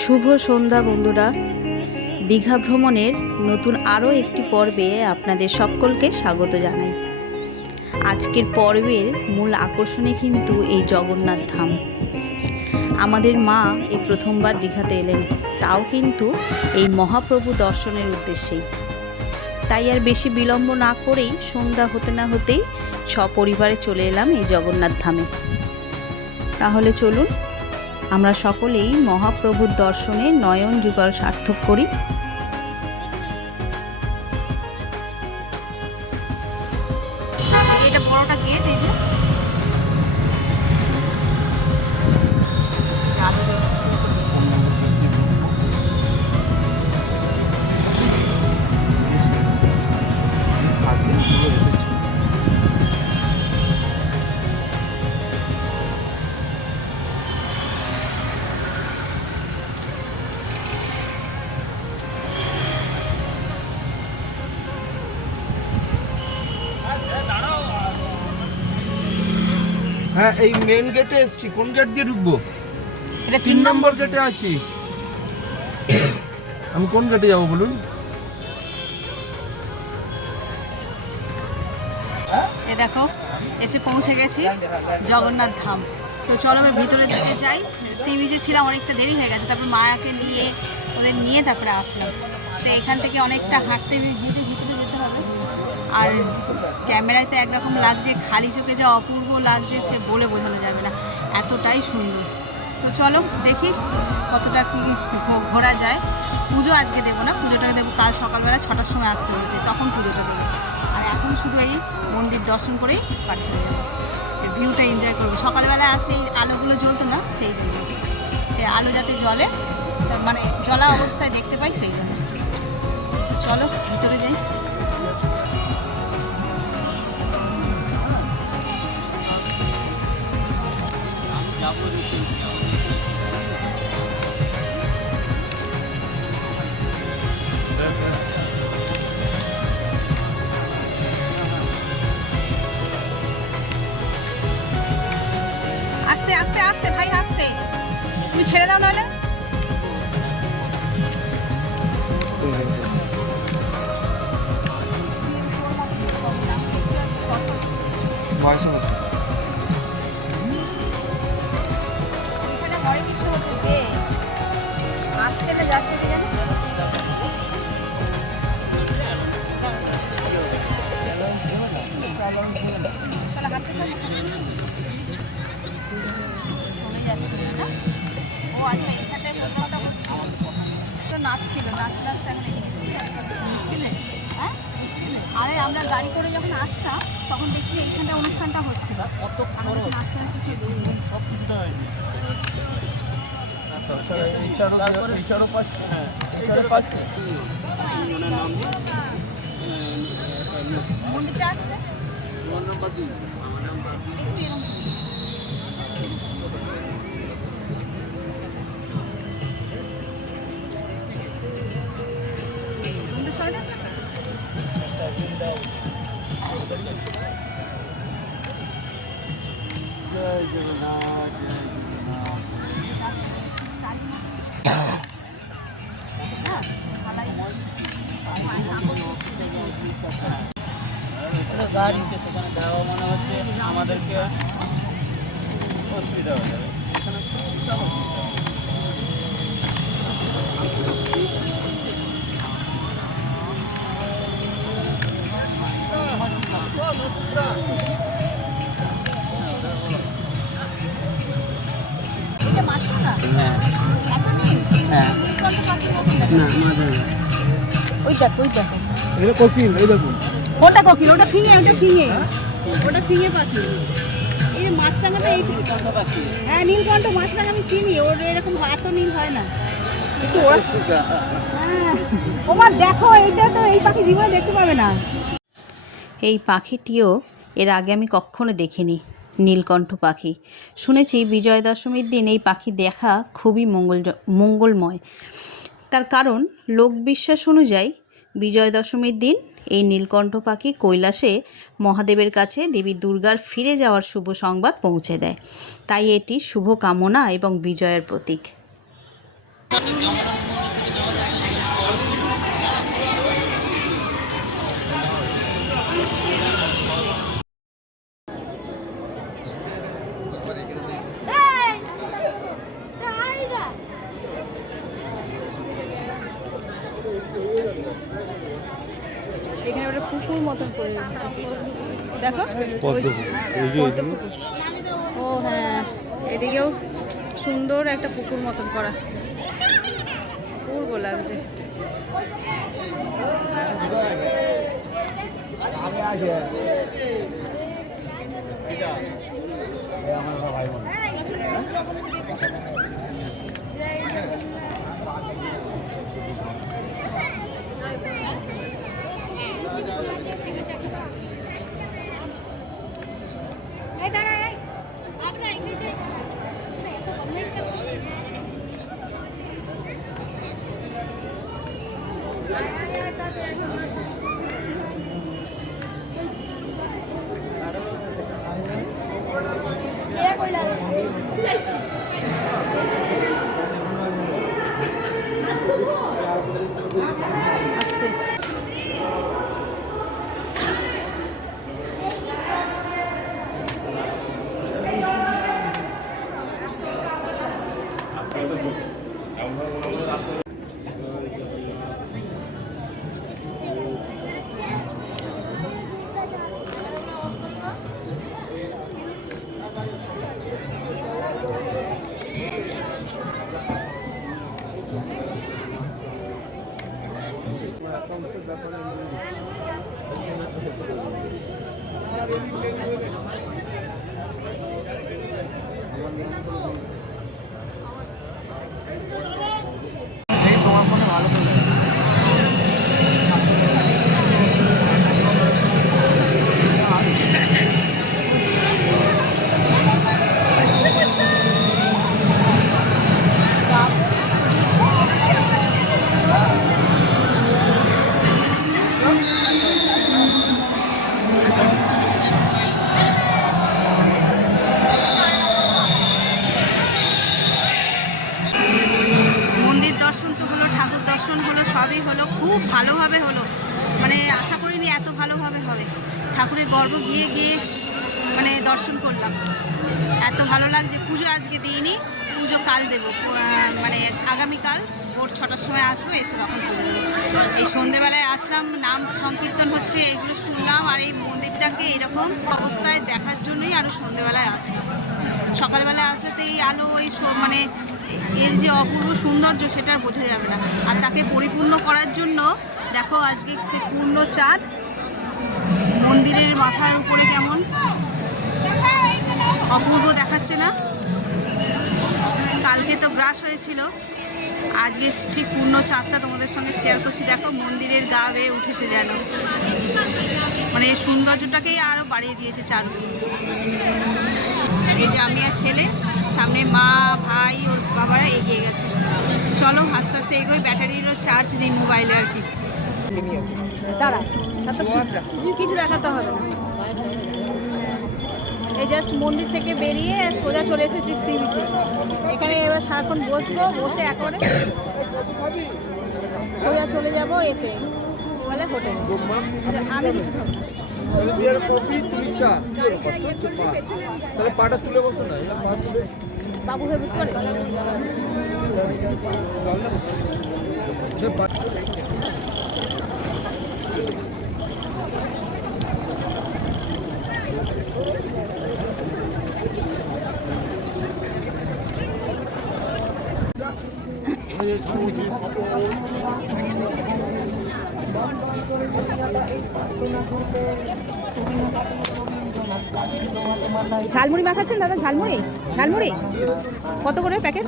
শুভ সন্ধ্যা বন্ধুরা। দীঘা ভ্রমণের নতুন আরও একটি পর্বে আপনাদের সকলকে স্বাগত জানাই। আজকের পর্বের মূল আকর্ষণে কিন্তু এই জগন্নাথ ধাম। আমাদের মা এই প্রথমবার দীঘাতে এলেন, তাও কিন্তু এই মহাপ্রভু দর্শনের উদ্দেশ্যেই। তাই আর বেশি বিলম্ব না করেই সন্ধ্যা হতে না হতেই সপরিবারে চলে এলাম এই জগন্নাথ ধামে। তাহলে চলুন আমরা সকলেই মহাপ্রভুর দর্শনে নয়ন যুগল সার্থক করি। এটা বড়টা গেট, এই যে হ্যাঁ, এই মেন গেটে এসছি। কোন গেট দিয়ে ঢুকবো? এটা 3 নম্বর গেটে আছি। আমি কোন গেটে যাবো বলুন? এ দেখো এসে পৌঁছে গেছি জগন্নাথ ধাম। তো চলো আমরা ভিতরে দিকে যাই। সি বিচে ছিলাম, অনেকটা দেরি হয়ে গেছে, তারপর মায়াকে নিয়ে ওদের নিয়ে তারপরে আসলাম। তো এখান থেকে অনেকটা হাঁটতে হেঁটে ভিতরে যেতে হবে। আর ক্যামেরায় তো একরকম লাগছে, খালি চোখে যা অপূর্ব লাগছে সে বলে বোঝানো যাবে না, এতটাই সুন্দর। তো চলো দেখি কতটা কি ঘোরা যায়। পুজো আজকে দেবো না, পুজোটাকে দেবো কাল সকালবেলা 6টার সময় আসতে বলতে, তখন পুজোটা দেবো। আর এখন শুধু এই মন্দির দর্শন করেই বাড়ি চলে যাবো, এই ভিউটা এনজয় করবো। সকালবেলা আসলে এই আলোগুলো জ্বলতো না, সেই জন্য এই আলো যাতে জ্বলে, মানে জ্বলা অবস্থায় দেখতে পাই, সেই জন্য। চলো ভিতরে যাই। আস্তে আস্তে আস্তে ভাই, আস্তে, তুমি ছেড়ে দাও নাহলে। বয়স হচ্ছে এখানে হরে কৃষ্ণ হচ্ছে, কে আসছে না যাচ্ছে কি জানি। ও আচ্ছা, এখানটায় প্রোগ্রামটা হচ্ছে, তো নাচ ছিল, নাচটা এখন এসেছিলে। হ্যাঁ, আরে আমরা গাড়ি করে যখন আসতাম তখন দেখছি এইখানটা অনুষ্ঠানটা হচ্ছিল। নাচটা কিছু মন্দিরটা আসছে সবাই আসছে। জয় জগন্নাথ, জয় জগন্নাথ। গাড়িতে সেখানে যাওয়া মনে হচ্ছে আমাদেরকে অসুবিধা হয়ে যাবে। এখানে ওটা কোকিল, ওটা ফিঙে, ওটা ফিঙে, ওটা ফিঙে পাখি। এই মাছরাঙাটা এই পাখি। হ্যাঁ, নীলকণ্ঠ মাছরাঙা আমি চিনি, ওর এরকম এত নীল হয় না একটু। হ্যাঁ, ওমা দেখো, এইটা তো এই পাখি জীবনে দেখতে পাবে না। এই পাখিটিও এর আগে আমি কখনো দেখিনি, নীলকণ্ঠ পাখি। শুনেছি বিজয়া দশমীর দিন এই পাখি দেখা খুবই মঙ্গলময়। তার কারণ লোকবিশ্বাস অনুযায়ী বিজয়া দশমীর দিন এই নীলকণ্ঠ পাখি কৈলাসে মহাদেবের কাছে দেবী দুর্গার ফিরে যাওয়ার শুভ সংবাদ পৌঁছে দেয়। তাই এটি শুভ কামনা এবং বিজয়ের প্রতীক। এখানে একটা পুকুর মতন করে রেখেছে, দেখো ও হ্যাঁ, এদিকেও সুন্দর একটা পুকুর মতন করা, পূর্ব লাগছে। সবই হলো, খুব ভালোভাবে হলো, মানে আশা করিনি এত ভালোভাবে হবে। ঠাকুরের গর্ভ গিয়ে গিয়ে মানে দর্শন করলাম, এত ভালো লাগছে। পুজো আজকে দিইনি, পুজো কাল দেবো, মানে আগামীকাল ভোর 6টার সময় আসবো, এসে তখন তুলে দেবো। এই সন্ধেবেলায় আসলাম, নাম সংকীর্তন হচ্ছে, এগুলো শুনলাম, আর এই মন্দিরটাকে এরকম অবস্থায় দেখার জন্যই আরও সন্ধেবেলায় আসলাম। সকালবেলায় আসলে তো এই আলো, এই মানে এর যে অপূর্ব সৌন্দর্য সেটা আর বোঝা যাবে না। আর তাকে পরিপূর্ণ করার জন্য দেখো আজকে সে পূর্ণ চাঁদ মন্দিরের মাথার উপরে কেমন অপূর্ব দেখাচ্ছে না? কালকে তো গ্রাস হয়েছিল, আজকে ঠিক পূর্ণ চাঁদটা তোমাদের সঙ্গে শেয়ার করছি। দেখো মন্দিরের গা বেয়ে উঠেছে যেন, মানে এই সৌন্দর্যটাকেই আরও বাড়িয়ে দিয়েছে চারদিক। এই যে আমি আর ছেলে, সামনে মা ভাই ওর বাবারা এগিয়ে গেছে। চলো আস্তে আস্তে এগোই, ব্যাটারিরও চার্জ নেই মোবাইলে আর কি। দাঁড়া, কিছু দেখাতে হবে না। এই জাস্ট মন্দির থেকে বেরিয়ে সোজা চলে এসেছি সি বিচে। এখানে এবার সারাক্ষণ বসবো, বসে একবারে সোজা চলে যাবো এতে বলে হোটেল। আমি কিছু খাবো বাবু হয়ে বুঝতে পারে। ঝালমুড়ি মাখাচ্ছেন দাদা? ঝালমুড়ি, ঝালমুড়ি কত করে প্যাকেট?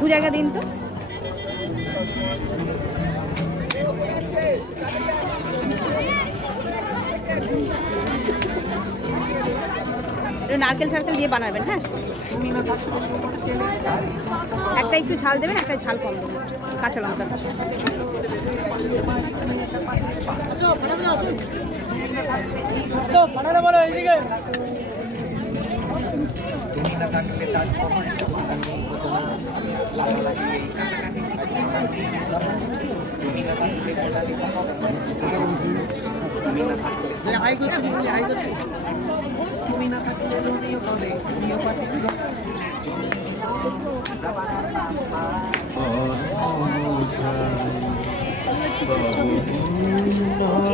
2 জায়গা দিন তো। নারকেল ঠারকেল দিয়ে বানাবেন, হ্যাঁ? একটা একটু ঝাল দেবেন, একটা ঝাল কম দেবেন, কাঁচা লঙ্কা।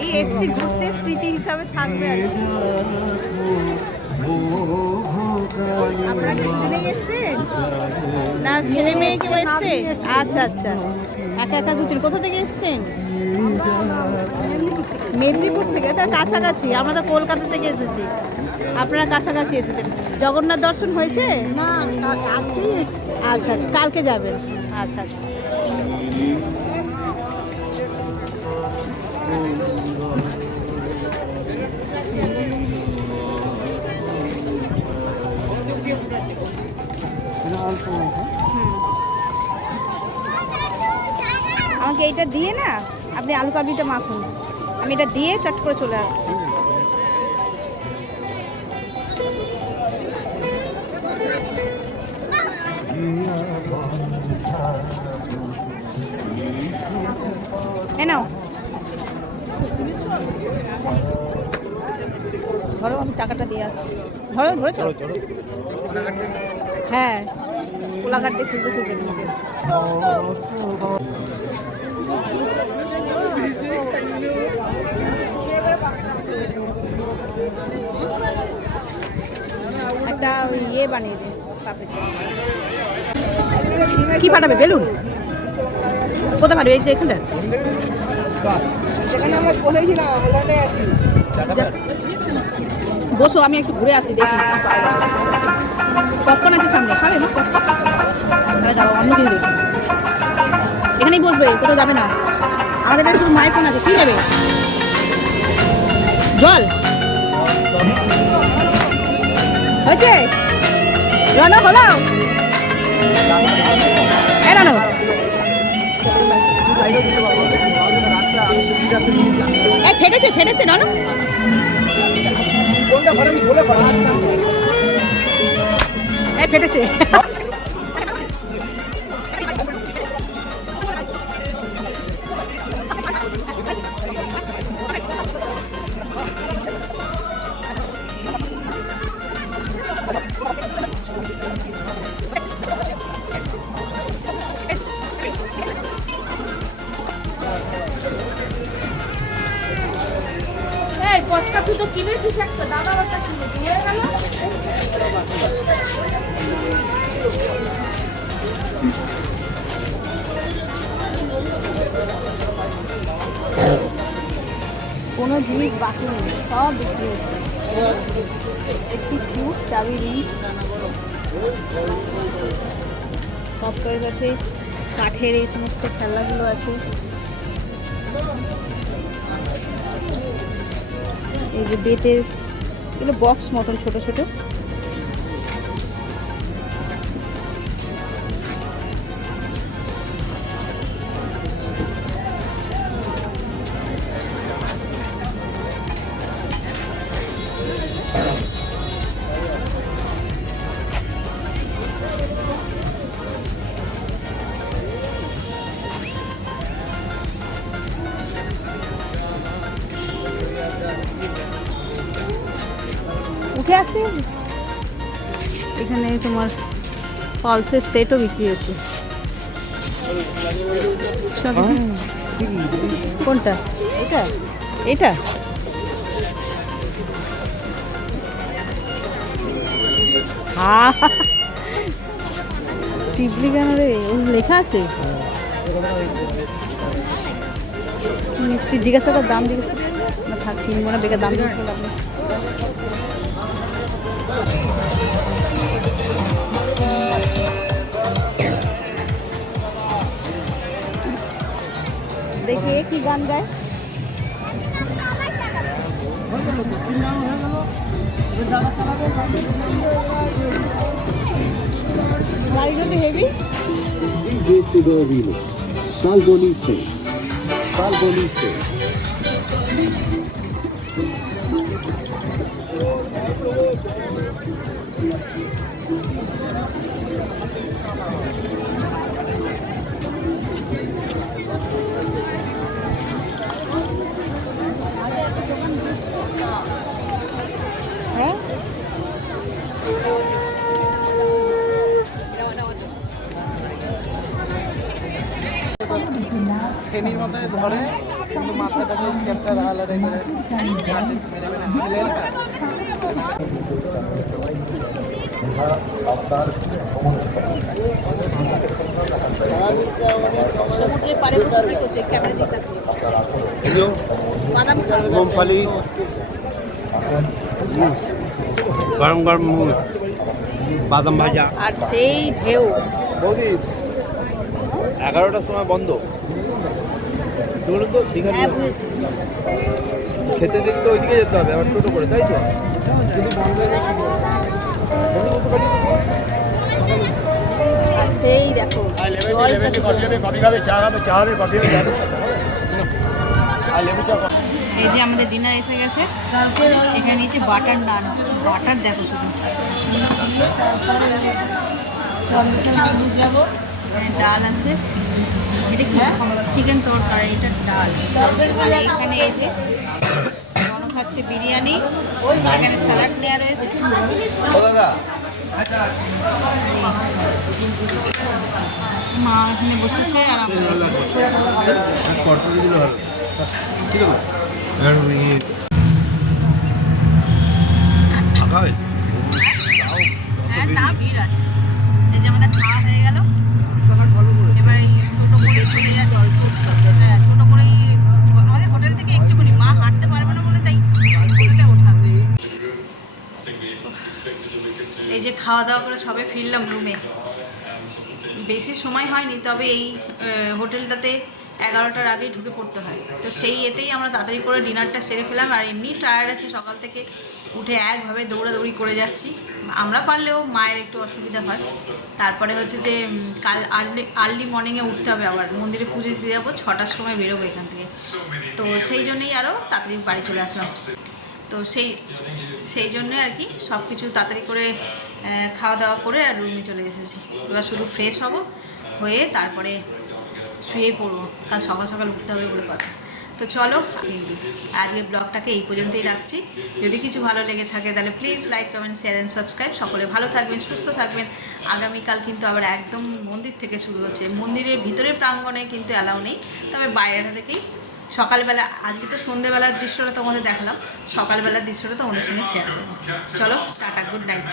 এই এসছি ঘুরতে, স্মৃতি হিসাবে থাকবে আর কি। আপনারা কি ঘুরেই এসছেন না ছেলে মেয়ে কেউ এসছে? আচ্ছা আচ্ছা, একা একা ঘুরছেন। কোথা থেকে এসছেন? মেদিনীপুর থেকে। তার কাছাকাছি, আমরা তো কলকাতা থেকে এসেছি, আপনারা কাছাকাছি এসেছেন। জগন্নাথ দর্শন হয়েছে? না, আজকেই এসেছি। আচ্ছা আচ্ছা, কালকে যাবেন। আচ্ছা আচ্ছা। আমাকে এইটা দিয়ে না, আপনি আলু কাবলিটা মাখুন, আমি এটা দিয়ে চট করে চলে আসছি। নাও ধরো, আমি টাকাটা দিয়ে আসছি। ধরো, ধরেছো? হ্যাঁ, কোলাঘাট দিয়ে খুঁজতে খুঁজে নিয়ে গেছে। একটা ইয়ে বানিয়ে দিন, পাপড়ি। কি পাঠাবে? বেলুন? কোথায় পাঠাবে? এই যে এখানটা। বসো, আমি একটু ঘুরে আসি, দেখি পপকর্ন আছে সামনে, খাবে না পপকর্ন? তাহলে দাঁড়াও, অন্য কিছু দেখি। এখানেই বসবে, কোথাও যাবে না। আমাদের কাছে শুধু মায়ের ফোন আছে। কি নেবে? জল হয়েছে? রানো হলো? রানো ফেটেছে, ফেটেছে রানো। ফেটেছে। পচকা তুই তো কিনেছিস একটা, দাদা একটা কিনেছি, হয়ে গেল। কোনো জিনিস বাকি নেই, সব বিক্রি হচ্ছে। একটি কিউট চাবি রিং, সব করে গেছে। কাঠের এই সমস্ত খেলনাগুলো আছে। এই যে বেতের এগুলো বক্স মতন ছোট ছোট। উঠে আসে। এখানে তোমার পালসের সেটও বিক্রি হচ্ছে। কোনটা? এটা? এটা টিপলি কেন রে? লেখা আছে মিষ্টি। জিজ্ঞাসা কর, দাম জিজ্ঞাসা না, থাক কিনবো না, বেকার দাম জিজ্ঞাসা করলাম। দেখি কি গান গায়। গাড়ি যদি হেভি Salbonice. Salbonice. ফেনির মতোই ধরে কিন্তু মাথাটাকে ক্যাপটা আলাদা করে ছিলেন। সমুদ্রের পাড়ে বসে কি করছে ক্যামেরা দিতে বাদাম মুমফলি গরম গরম বাদাম ভাজা আর সেই ঢেউ। বৌদি 11টার সময় বন্ধ বলুন তো দীঘা হ্যাঁ বুঝেছি। খেতে দেখতে ওইদিকে যেতে হবে আবার টোটো করে তাই তো আর সেই দেখো এই যে আমাদের ডিনার এসে গেছে। এখানে নিচে বাটার নান, বাটার দেখো শুধু। এখানে ডাল আছে, এটা কি চিকেন তরকারি, এটা ডাল। আর এখানে এই যে মনো খাচ্ছে বিরিয়ানি, এখানে স্যালাড নেওয়া রয়েছে। দাদা মা এখানে বসেছে আর আমরা হ্যাঁ তা ভিড় আছে। এই যে আমাদের খাওয়া হয়ে গেল, এবার এই টোটো করে চলে যাচ্ছি। হ্যাঁ টোটো করেই আমাদের হোটেল থেকে একটুখানি, মা হাঁটতে পারবে না বলে তাই টোটোতে ওঠা। এই যে খাওয়া দাওয়া করে সবে ফিরলাম রুমে। বেশি সময় হয়নি, তবে এই হোটেলটাতে 11টার আগেই ঢুকে পড়তে হয়, তো সেই এতেই আমরা তাড়াতাড়ি করে ডিনারটা সেরে ফেলাম। আর এমনি টায়ার্ড আছি, সকাল থেকে উঠে একভাবে দৌড়াদৌড়ি করে যাচ্ছি। আমরা পারলেও মায়ের একটু অসুবিধা হয়। তারপরে হচ্ছে যে কাল আর্লি মর্নিংয়ে উঠতে হবে, আবার মন্দিরে পুজো দিতে যাবো, 6টার সময় বেরোবো এখান থেকে। তো সেই জন্যই আরও তাড়াতাড়ি বাড়ি চলে আসলাম। তো সেই জন্যই আর কি সব কিছু তাড়াতাড়ি করে খাওয়া দাওয়া করে আর রুমে চলে এসেছি। এবার শুধু ফ্রেশ হব, হয়ে তারপরে শুয়েই পড়বো, কাল সকাল সকাল উঠতে হবে বলে কথা। তো চলো কিন্তু আজকের ব্লগটাকে এই পর্যন্তই রাখছি। যদি কিছু ভালো লেগে থাকে তাহলে please like, comment, share and subscribe. সকলে ভালো থাকবেন, সুস্থ থাকবেন। আগামীকাল কিন্তু আবার একদম মন্দির থেকে শুরু হচ্ছে। মন্দিরের ভিতরের প্রাঙ্গণে কিন্তু অ্যালাউ নেই, তবে বাইরেটা থেকেই সকালবেলা। আজকে তো সন্ধ্যেবেলার দৃশ্যটা তোমাদের দেখালাম, সকালবেলার দৃশ্যটা তোমাদের সঙ্গে শেয়ার করবো। চলো টাটা, গুড নাইট।